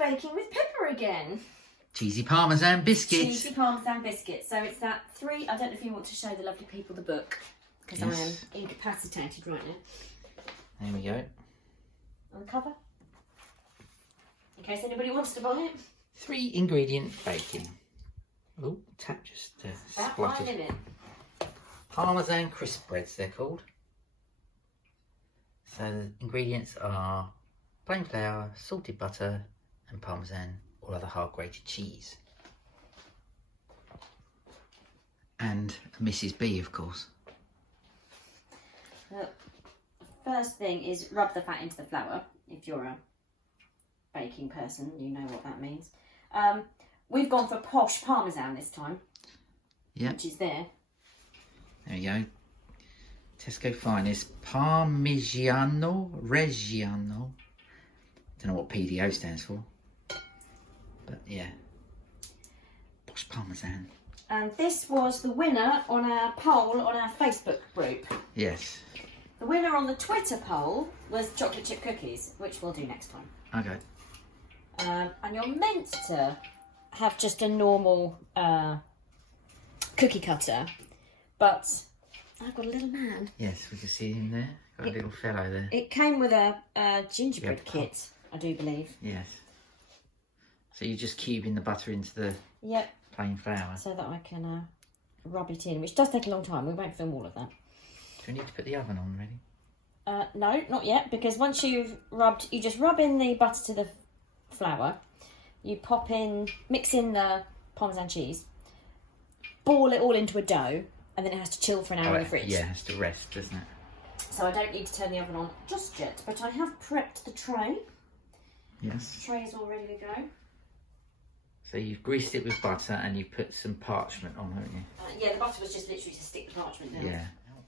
baking with Pippa again. Cheesy Parmesan biscuits. Cheesy Parmesan biscuits. So it's that 3. I don't know if you want to show the lovely people the book, because I am incapacitated right now. There we go. On the cover, in case anybody wants to buy it. 3 ingredient baking. Oh, tap just About spluttered. 5 in it. Parmesan crisp breads, they're called. So the ingredients are plain flour, salted butter, and Parmesan or other hard grated cheese. And a Mrs. B, of course. The first thing is rub the fat into the flour. If you're a baking person, you know what that means. We've gone for posh Parmesan this time. Yep. Which is there. There we go. Tesco Finest Parmigiano Reggiano. Don't know what PDO stands for. But yeah. Posh Parmesan. And this was the winner on our poll on our Facebook group. Yes. The winner on the Twitter poll was chocolate chip cookies, which we'll do next time. Okay. And you're meant to have just a normal cookie cutter, but I've got a little man. Yes, we can see him there. Got a little fellow there. It came with a gingerbread kit, I do believe. Yes. So you're just cubing the butter into the plain flour. So that I can rub it in, which does take a long time. We won't film all of that. Do we need to put the oven on ready? No, not yet, because once you've rubbed, you just rub in the butter to the flour. You pop in, mix in the Parmesan cheese, ball it all into a dough, and then it has to chill for an hour in the fridge. Yeah, it has to rest, doesn't it? So I don't need to turn the oven on just yet, but I have prepped the tray. Yes. The tray is all ready to go. So you've greased it with butter and you've put some parchment on, haven't you? Yeah, the butter was just literally to stick the parchment down. Yeah.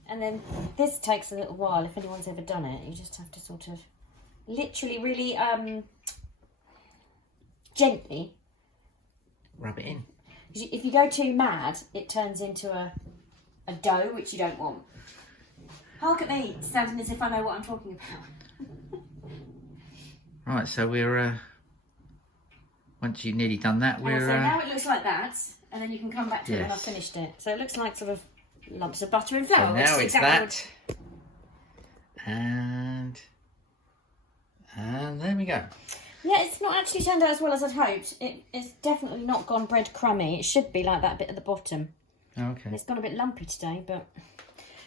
And then this takes a little while. If anyone's ever done it, you just have to sort of literally really gently rub it in. If you go too mad, it turns into a dough, which you don't want. Hark at me, standing as if I know what I'm talking about. Right, so we're once you've nearly done that, we're so now it looks like that, and then you can come back to it when yes. I've finished it. So it looks like sort of lumps of butter and flour. So now it's exactly that, and there we go. Yeah, it's not actually turned out as well as I'd hoped. It's definitely not gone breadcrumby. It should be like that bit at the bottom. Oh, okay. It's gone a bit lumpy today, but...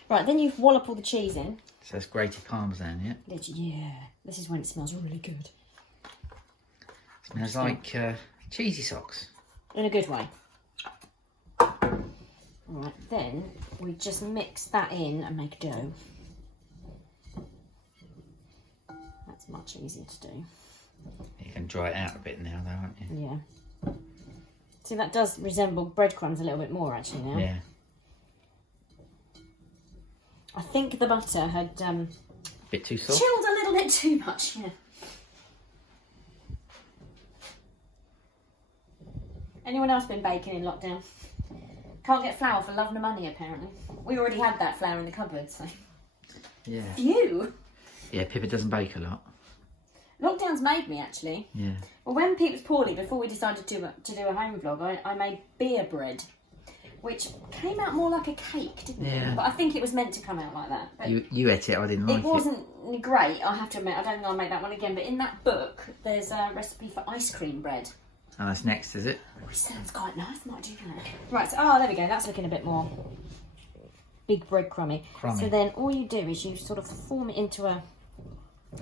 Right, then you wallop all the cheese in. So it's grated Parmesan, yeah? Yeah, this is when it smells really good. Smells like cheesy socks. In a good way. Right, then we just mix that in and make dough. That's much easier to do. You can dry it out a bit now, though, aren't you? Yeah. See, that does resemble breadcrumbs a little bit more, actually, now. Yeah. I think the butter had a bit too soft. chilled a little bit too much, yeah. Anyone else been baking in lockdown? Can't get flour for love nor money, apparently. We already had that flour in the cupboard, so... Yeah. Phew! Yeah, Pippa doesn't bake a lot. Lockdown's made me, actually. Yeah. Well, when Pete was poorly, before we decided to do a home vlog, I made beer bread, which came out more like a cake, didn't Yeah. it? But I think it was meant to come out like that. But You ate it, I didn't like it. it wasn't great, I have to admit. I don't think I'll make that one again. But in that book, there's a recipe for ice cream bread. Oh, that's next, is it? Which sounds quite nice, might do that. Right, so, oh, there we go. That's looking a bit more big breadcrumby. Crummy. So then all you do is you sort of form it into a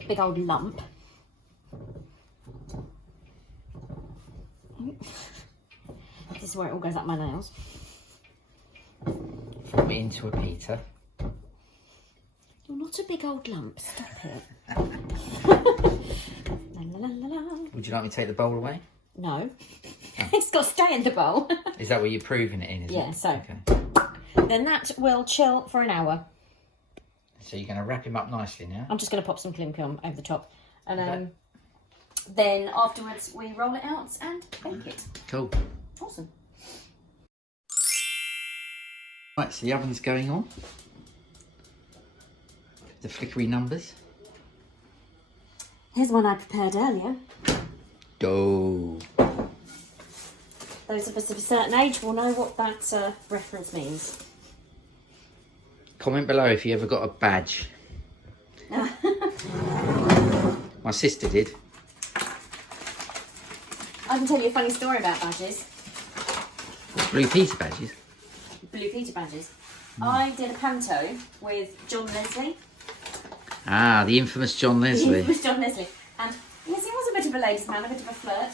big old lump. This is where it all goes up my nails. Form it into a pita. You're not a big old lump, stop it. La, la, la, la. Would you like me to take the bowl away? No. It's got to stay in the bowl. Is that what you're proving it in, is Yeah, it? so. Okay. Then that will chill for an hour. So you're going to wrap him up nicely now? I'm just going to pop some cling film over the top. And Okay. then afterwards we roll it out and bake it. Cool. Awesome. Right, so the oven's going on. The flickery numbers. Here's one I prepared earlier. Oh. Those of us of a certain age will know what that reference means. Comment below if you ever got a badge. My sister did. I can tell you a funny story about badges. Blue Peter badges? Blue Peter badges. I did a panto with John Leslie. Ah, the infamous John Leslie. The infamous John Leslie. And yes, he was a bit of a ladies' man, a bit of a flirt.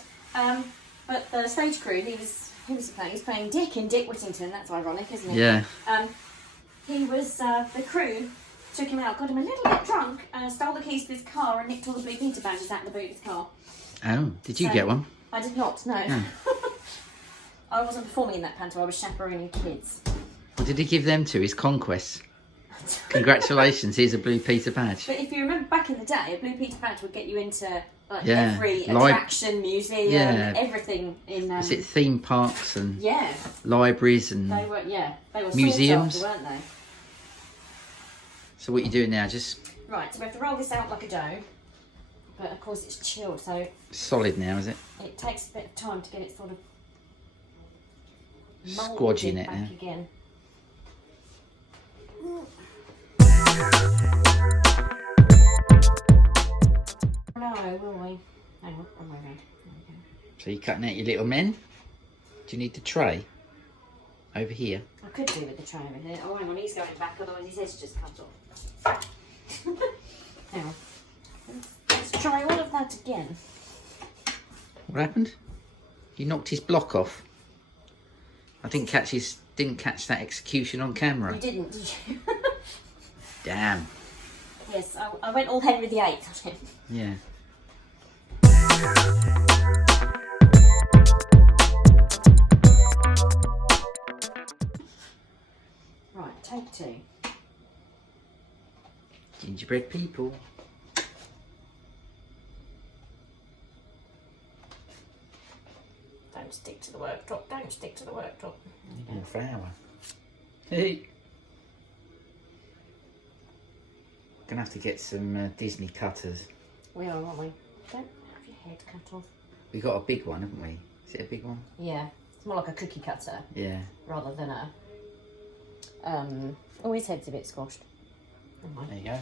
But the stage crew, he was playing Dick in Dick Whittington. That's ironic, isn't it? Yeah. He was, the crew took him out, got him a little bit drunk, stole the keys to his car and nicked all the Blue Peter badges out of the boot of his car. Oh, did you get one? I did not, no. No. I wasn't performing in that panto, I was chaperoning kids. What did he give them to? His conquests? Congratulations, here's a Blue Peter badge. But if you remember back in the day, a Blue Peter badge would get you into like Yeah. every attraction, museum, Yeah. everything in... Is it theme parks and yeah. libraries and They were museums? sought after, weren't they? So what are you doing now? Just Right, so we have to roll this out like a dough. But of course it's chilled, so solid now, is it? it takes a bit of time to get it sort of Squodging moulded it back now. again. No, will we? Hang on, oh my God. So you're cutting out your little men? Do you need the tray? Over here. I could do with the tray over here. Oh, hang on, he's going back, otherwise his head's just cut off. Hang on. Let's try all of that again. What happened? You knocked his block off. I didn't catch that execution on camera. You didn't, did you? Damn. Yes, I went all Henry VIII on him. Yeah. Right, take two. Gingerbread people. Don't stick to the worktop, don't stick to the worktop. More flour. Hey. Gonna have to get some Disney cutters. We are, aren't we? Don't have your head cut off. We got a big one, haven't we? Is it a big one? Yeah, it's more like a cookie cutter Yeah. rather than a... Oh, his head's a bit squashed. Never mind. There you go.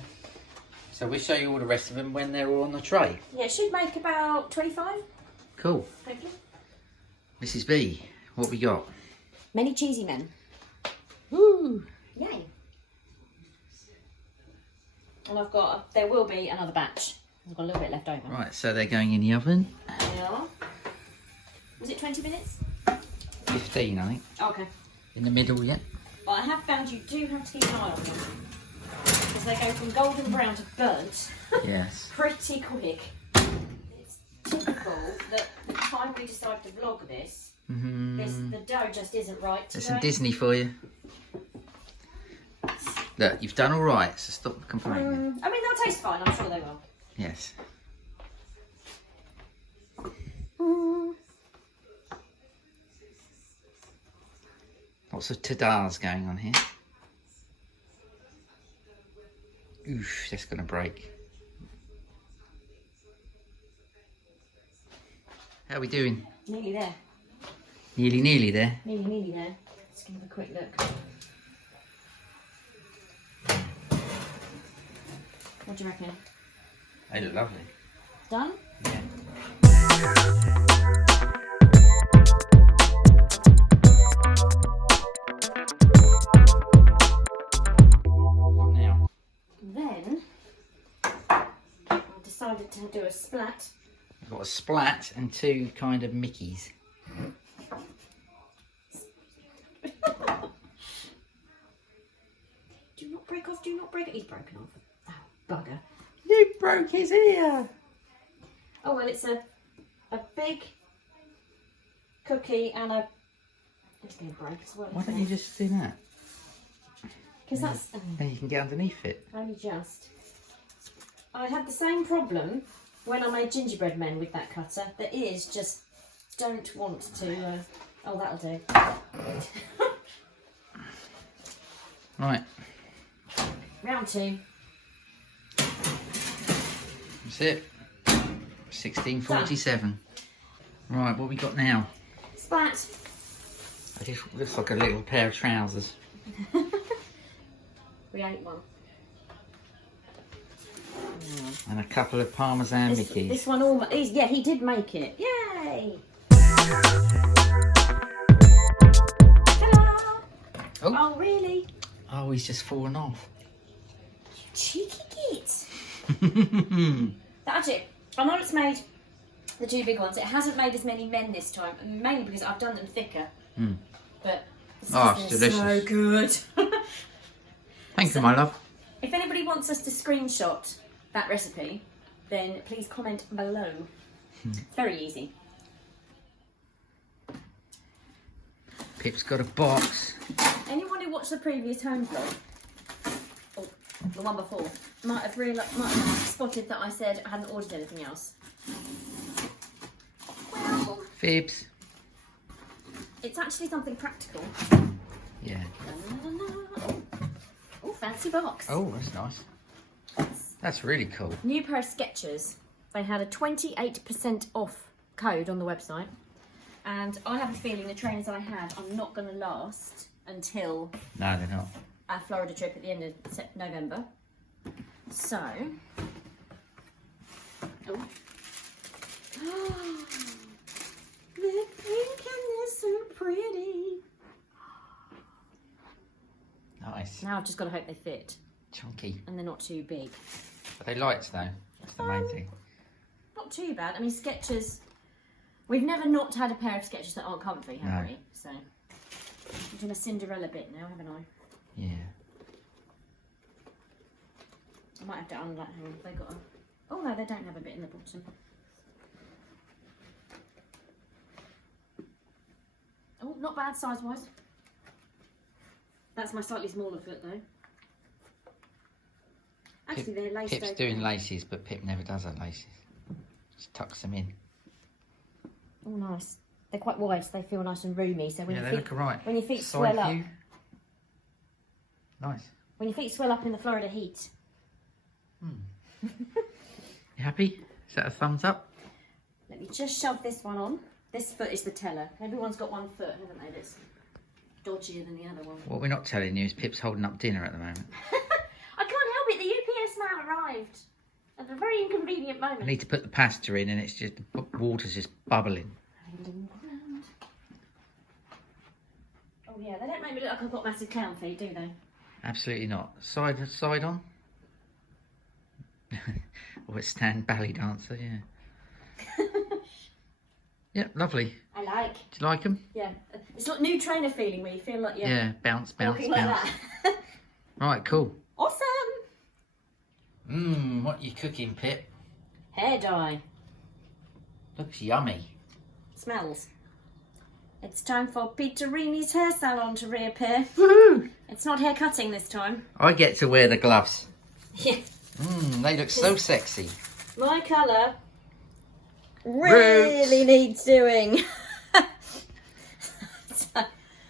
So we'll show you all the rest of them when they're all on the tray. Yeah, it should make about 25, Cool. hopefully. Mrs. B, what we got? Many cheesy men. Woo! Yay. And I've got, there will be another batch. I've got a little bit left over. Right, so they're going in the oven. Yeah. Was it 20 minutes? 15, I think. Okay. In the middle, yeah. But I have found you do have to keep an eye on them. Because they go from golden brown to burnt Yes. pretty quick. It's typical that the time we decide to vlog this, the dough just isn't right today. There's some Disney for you. Look, you've done all right, so stop complaining. I mean, they'll taste fine. I'm sure they will. Yes. Lots of ta-das going on here. Oof, that's going to break. How are we doing? Nearly there. Nearly there. Nearly there. Let's give it a quick look. What do you reckon? They look lovely. Done? Yeah. Now, Then, I decided to do a splat. we've got a splat and two kind of Mickeys. Do not break off, do not break it. He's broken off. Oh, bugger. You broke his ear. Oh, well, it's a big cookie and a... It's going to break as well. Why don't you just do that? Because that's... Then you can get underneath it. only just. I had the same problem when I made gingerbread men with that cutter. The ears just don't want to... Oh, that'll do. Right, Round two. that's it. 1647. Right, what we got now? Splat. It just looks like a little pair of trousers. We ate one. And a couple of Parmesan Mickeys. This one almost, yeah, he did make it. Yay! Ta-da! Oh, really? Oh, he's just fallen off. You cheeky git. That's it. I know it's made the two big ones. It hasn't made as many men this time, mainly because I've done them thicker. But it's delicious. So good. Thank you, my love. If anybody wants us to screenshot that recipe, then please comment below. It's very easy. Pip's got a box. Anyone who watched the previous home vlog, or the one before, might have spotted that I said I hadn't ordered anything else. Well, Fibs. it's actually something practical. Yeah. Oh, fancy box. Oh, that's nice. That's really cool. New pair of Skechers. They had a 28% off code on the website. And I have a feeling the trainers I had are not going to last until No, they're not. our Florida trip at the end of November. So, oh. They're pink and they're so pretty. Nice. Now I've just got to hope they fit Chunky. and they're not too big. Are they lights though? That's the main thing. Not too bad. I mean, Skechers. We've never not had a pair of Skechers that aren't comfy, have we? So, I'm doing a Cinderella bit now, haven't I? Yeah. I might have to unlock them. They got a. Oh no, they don't have a bit in the bottom. Oh, not bad size-wise. That's my slightly smaller foot, though. Actually, they're laced Pip's open. doing laces, but Pip never does her laces. Just tucks them in. Oh, nice. They're quite wide, so they feel nice and roomy. So when Yeah, your they feet, look alright. when your feet Side swell up, view. Nice. when your feet swell up in the Florida heat. You happy? Is that a thumbs up? Let me just shove this one on. This foot is the teller. Everyone's got one foot, haven't they? That's dodgier than the other one. What we're not telling you is Pip's holding up dinner at the moment. I can't help it. The UPS man arrived at a very inconvenient I moment. need to put the pasta in and it's just, the water's just bubbling. Oh yeah, they don't make me look like I've got massive clown feet, do they? Absolutely not. Side on. Or it's stand belly dancer, yeah. Yeah, lovely. I like. Do you like them? Yeah. It's not new trainer feeling where you feel like you're Yeah, bounce, bounce, walking bounce. like that. Right, cool. Awesome. What you cooking, Pip? Hair dye. Looks yummy. Smells. It's time for Peterini's hair salon to reappear. Woohoo! It's not hair cutting this time. I get to wear the gloves. Yeah. They look so sexy. My colour really needs doing.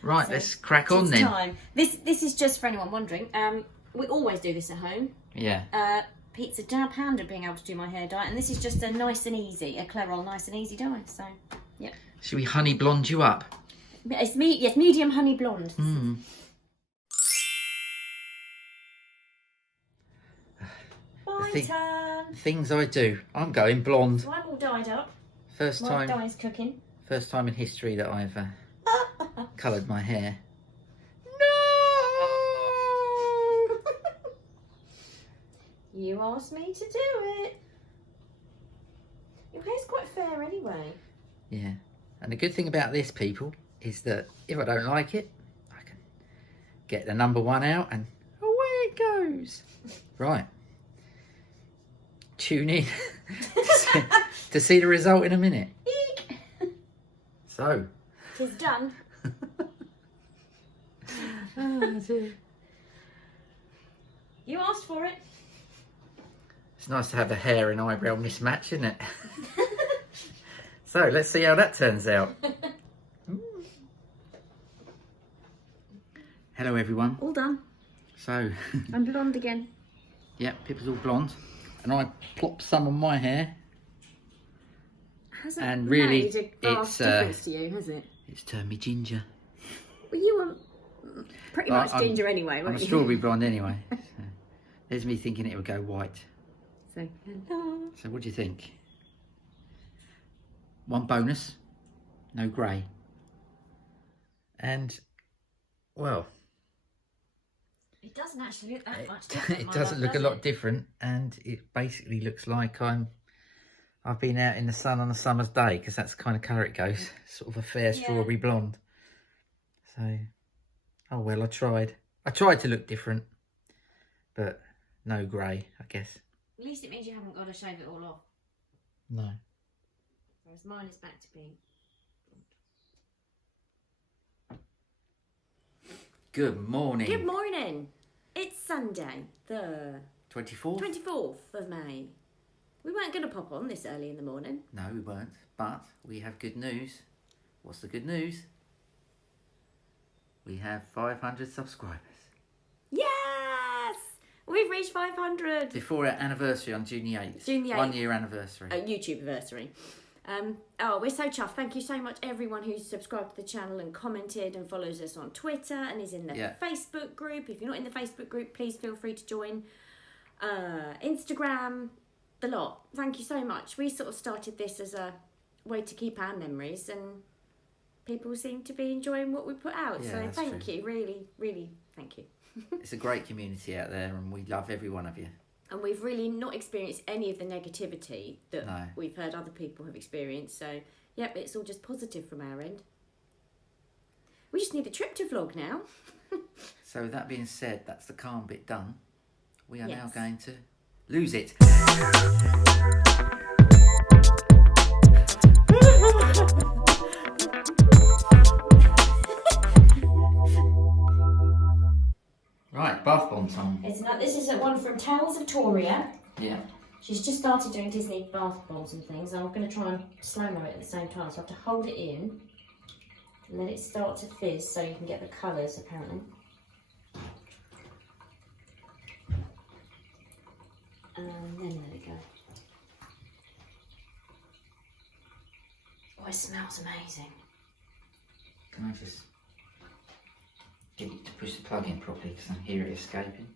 Right, let's crack on It's then. time. This is just for anyone wondering. We always do this at home. Yeah. Pete's a dab hand at being able to do my hair dye, and this is just a nice and easy, a Clairol nice and easy dye. So, yeah. Should we honey blonde you up? It's yes, medium honey blonde. My turn. Things I do. I'm going blonde. So I'm all dyed up. First My time dye's cooking. in history that I've coloured my hair. No! You asked me to do it. Your hair's quite fair anyway. Yeah. And the good thing about this, people, is that if I don't like it, I can get the number 1 out and away it goes. Right. Tune in to see the result in a minute. Eek. So. Tis done. Oh, dear. You asked for it. It's nice to have a hair and eyebrow mismatch, isn't it? So, let's see how that turns out. Hello, everyone. All done. So, I'm blonde again. yeah, Pippa's all blonde. And I plopped some on my hair. Hasn't And really, made a vast difference to you, has it? It's turned me ginger. Well, you were pretty much ginger anyway, I'm weren't a you? strawberry blonde anyway. So there's me thinking it would go white. So, hello. So what do you think? One bonus, no grey. And, well, It doesn't actually look that much different. it doesn't look a lot different, and it basically looks like I've been out in the sun on a summer's day, because that's the kind of colour it goes, sort of a fair strawberry blonde. So, oh well, I tried to look different, but no grey, I guess. At least it means you haven't got to shave it all off. No. Whereas mine is back to being. Good morning. Good morning. It's Sunday, the 24th? 24th of May. We weren't going to pop on this early in the morning. No, we weren't, but we have good news. What's the good news? We have 500 subscribers. Yes! We've reached 500. Before our anniversary on June the 8th. June the 8th. 1 year anniversary. YouTube anniversary. Oh, we're so chuffed. Thank you so much, everyone who's subscribed to the channel and commented and follows us on Twitter and is in the Facebook group. If you're not in the Facebook group, please feel free to join. Instagram, the lot. Thank you so much. We sort of started this as a way to keep our memories, and people seem to be enjoying what we put out. Yeah, so thank true. you. Really, really thank you. It's a great community out there, and we love every one of you. And we've really not experienced any of the negativity that No. we've heard other people have experienced. So, yep, it's all just positive from our end. We just need a trip to vlog now. So with that being said, that's the calm bit done. We are now Yes. going to lose it. Right, bath bomb time. It's not. This is one from Tales of Toria. Yeah. She's just started doing Disney bath bombs and things. I'm going to try and slow-mo it at the same time. So I have to hold it in and let it start to fizz so you can get the colours, apparently. And then let it go. Oh, it smells amazing. Can I just get you to push the plug in properly, because I can hear it escaping.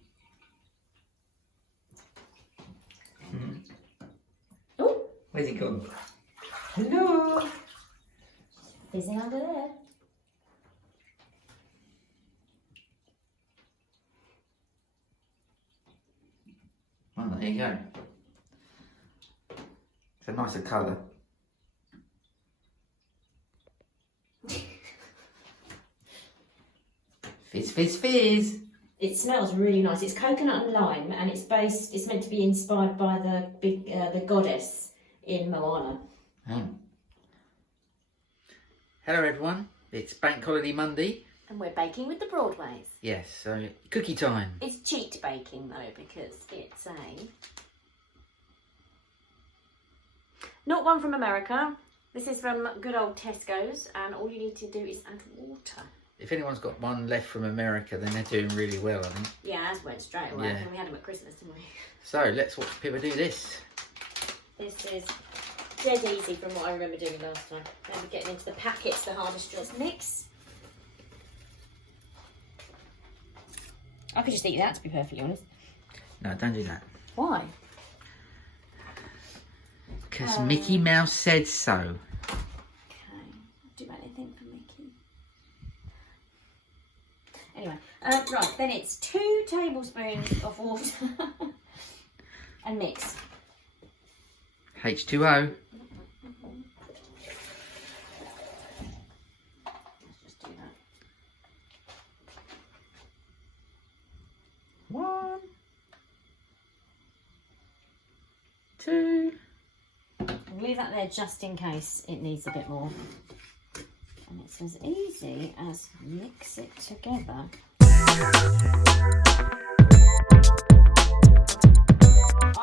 Oh, Where's it gone? Hello! fizzing under there. Well, there you go. It's a nicer colour. Fizz, fizz, fizz! It smells really nice. It's coconut and lime, and it's meant to be inspired by the goddess in Moana. Oh. Hello everyone, it's Bank Holiday Monday. And we're baking with the Broadways. Yes, so cookie time. It's cheat baking though, because it's not one from America. This is from good old Tesco's, and all you need to do is add water. If anyone's got one left from America, then they're doing really well, I think. Yeah, ours went straight away, Yeah. and we had them at Christmas, didn't we? So let's watch Pippa do this. This is dead easy from what I remember doing last time. Maybe getting into the packets, the hardest job. Let's mix. I could just eat that, to be perfectly honest. No, don't do that. Why? Because Mickey Mouse said so. Okay, I'll do anything for Mickey. Anyway, right, then it's 2 tablespoons of water and mix. H2O. Let's just do that. 1, 2. We'll leave that there just in case it needs a bit more. And it's as easy as mix it together.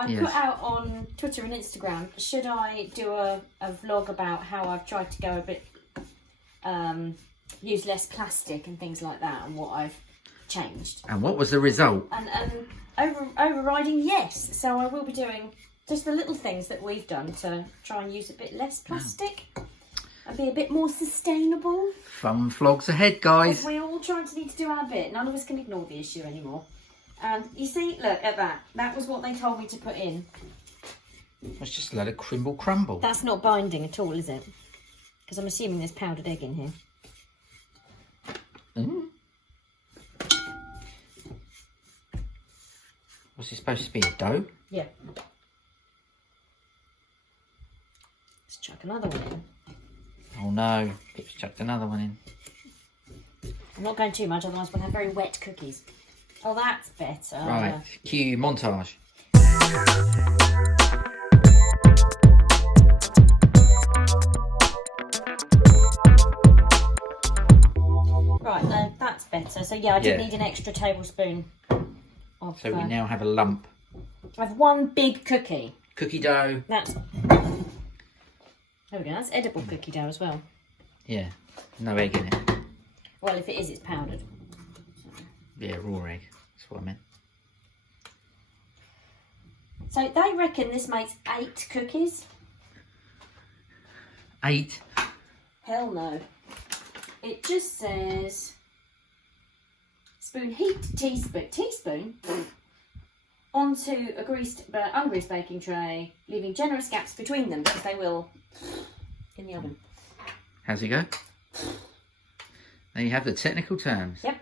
I put out on Twitter and Instagram, should I do a vlog about how I've tried to go a bit, use less plastic and things like that, and what I've changed. And what was the result? And overriding yes, so I will be doing Just the little things that we've done to try and use a bit less plastic and be a bit more sustainable. Fun vlogs ahead, guys. We're all trying to need to do our bit. None of us can ignore the issue anymore. And you see, look at that. That was what they told me to put in. Let's just let it crumble. That's not binding at all, is it? Because I'm assuming there's powdered egg in here. What's it supposed to be, a dough? Yeah. Let's chuck another one in. Oh no, Pip's chucked another one in. I'm not going too much, otherwise we'll have very wet cookies. Oh, that's better. Right, cue montage. Right, that's better. So yeah, I did need an extra tablespoon of... So we now have a lump. I have one big cookie. Cookie dough. That's... There we go, that's edible cookie dough as well. Yeah, no egg in it. Well, if it is, it's powdered. Yeah, raw egg. That's what I meant. So they reckon this makes 8 cookies. 8? Hell no. It just says spoon heat teaspoon onto a ungreased baking tray, leaving generous gaps between them because they will in the oven. How's it go? There you have the technical terms. Yep.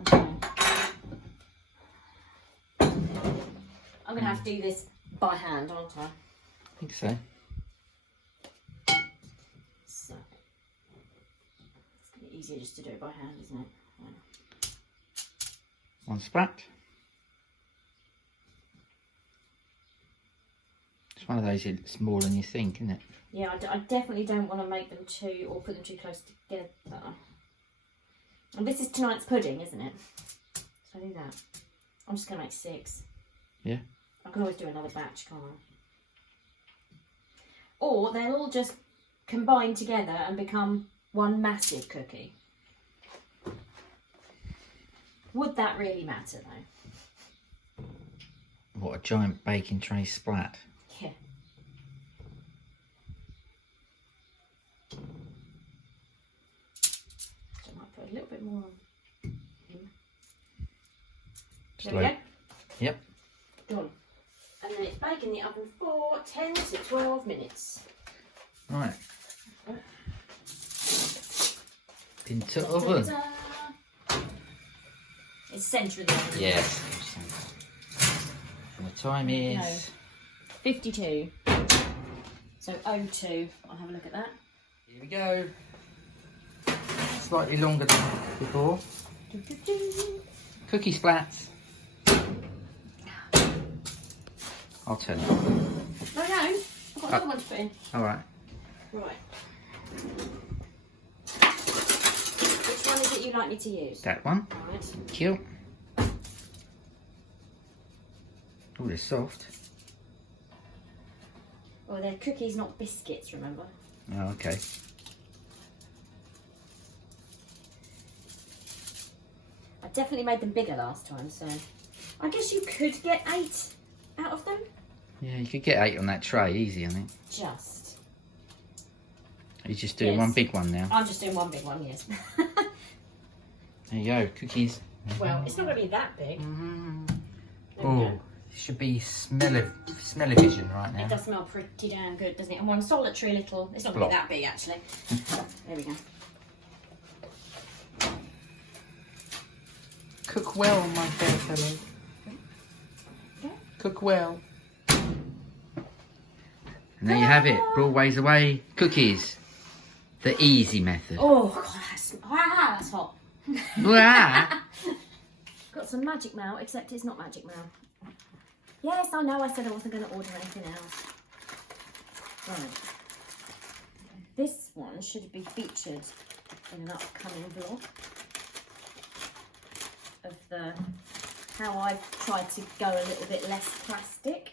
Okay. I'm going to have to do this by hand, aren't I? I think so. So, it's going to be easier just to do it by hand, isn't it? Right. One splat. It's one of those, it's more than you think, isn't it? Yeah, I definitely don't want to make them too, or put them too close together. And this is tonight's pudding, isn't it? So I do that. I'm just going to make 6. Yeah. I can always do another batch, can't I? Or they'll all just combine together and become one massive cookie. Would that really matter, though? What, a giant baking tray splat? Yeah. So I might put a little bit more on. There we go. Yep. Done. And then it's bake in the oven for 10 to 12 minutes. Right. Into oven. It's centre of the oven. Yes. And the time is 52. So 02. I'll have a look at that. Here we go. Slightly longer than before. Cookie splats. I'll turn it off. No, I've got another one to put in. Alright. Right. Which one is it you like me to use? That one. Right. Cute. Oh, they're soft. Well, they're cookies, not biscuits, remember? Oh, okay. I definitely made them bigger last time, so I guess you could get 8 out of them. Yeah, you could get 8 on that tray, easy, I think. Just. You're just doing one big one now. I'm just doing one big one, yes. There you go, cookies. Well, it's not going to be that big. There we Oh, go. it should be smell-o-vision right now. It does smell pretty damn good, doesn't it? And one solitary little, it's not going to be that big actually. There we go. Cook well, my fair fellow. Okay. Cook well. And there you have it, BroadwaysAway cookies. The easy method. Oh, God, that's hot. Wah. Got some magic mail, except it's not magic mail. Yes, I know, I said I wasn't going to order anything else. Right. This one should be featured in an upcoming vlog of how I've tried to go a little bit less plastic.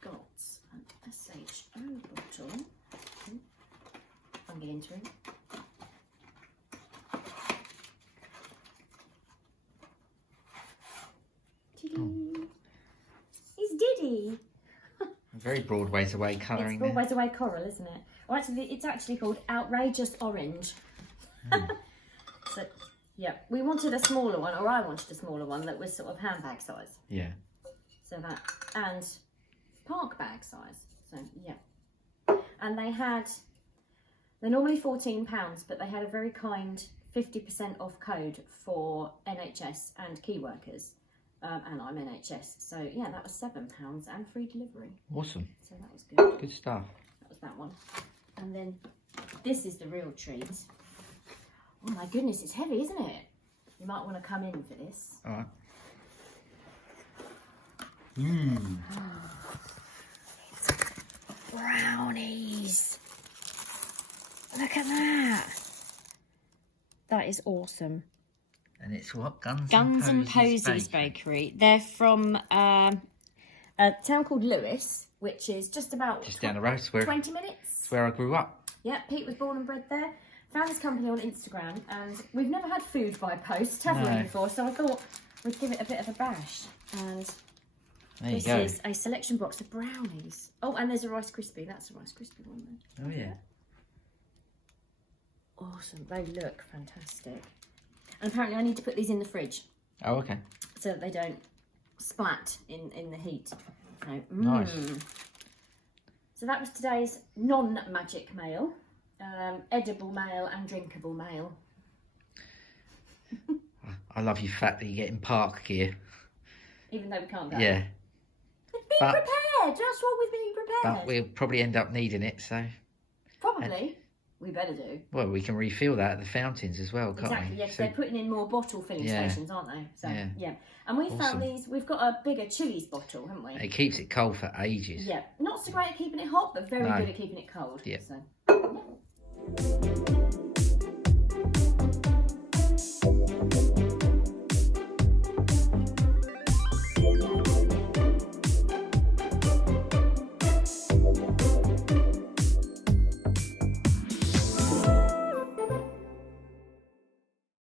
Got an SHO bottle. I'm getting into it. pretty. Very Broadway's Away colouring. It's Broadway's Away coral, isn't it? Well, actually, it's actually called Outrageous Orange. So, yeah, we wanted a smaller one, or I wanted a smaller one that was sort of handbag size. Yeah. So that, and park bag size. So, yeah. And they're normally £14, but they had a very kind 50% off code for NHS and key workers. And I'm NHS. So, yeah, that was £7 and free delivery. Awesome. So that was good. Good stuff. That was that one. And then this is the real treat. Oh my goodness, it's heavy, isn't it? You might want to come in for this. All right. Mmm. Brownies. Look at that. That is awesome. And it's what? Guns and Posies Bakery. They're from a town called Lewes, which is just about down the road. 20 minutes. It's where I grew up. Yeah, Pete was born and bred there. Found this company on Instagram, and we've never had food by post, have we, before? So I thought we'd give it a bit of a bash. And there this you go. is a selection box of brownies. Oh, and there's a Rice Krispie. That's a Rice Krispie one there. Oh, yeah. Awesome. They look fantastic. And apparently I need to put these in the fridge. Oh, okay. So that they don't splat in the heat. So, Nice. So that was today's non-magic mail. Edible mail and drinkable mail. I love your fact that you get in park gear. Even though we can't go. Yeah. Be prepared. What's wrong with being prepared? But we'll probably end up needing it, so... Probably. We better do. Well, we can refill that at the fountains as well, can't Exactly, we? yes. So, They're putting in more bottle filling stations, aren't they? So, Yeah. And we Awesome. found these, we've got a bigger Chili's bottle, haven't we? it keeps it cold for ages. Yeah. Not so great at keeping it hot, but very No. good at keeping it cold. Yeah. So, yeah.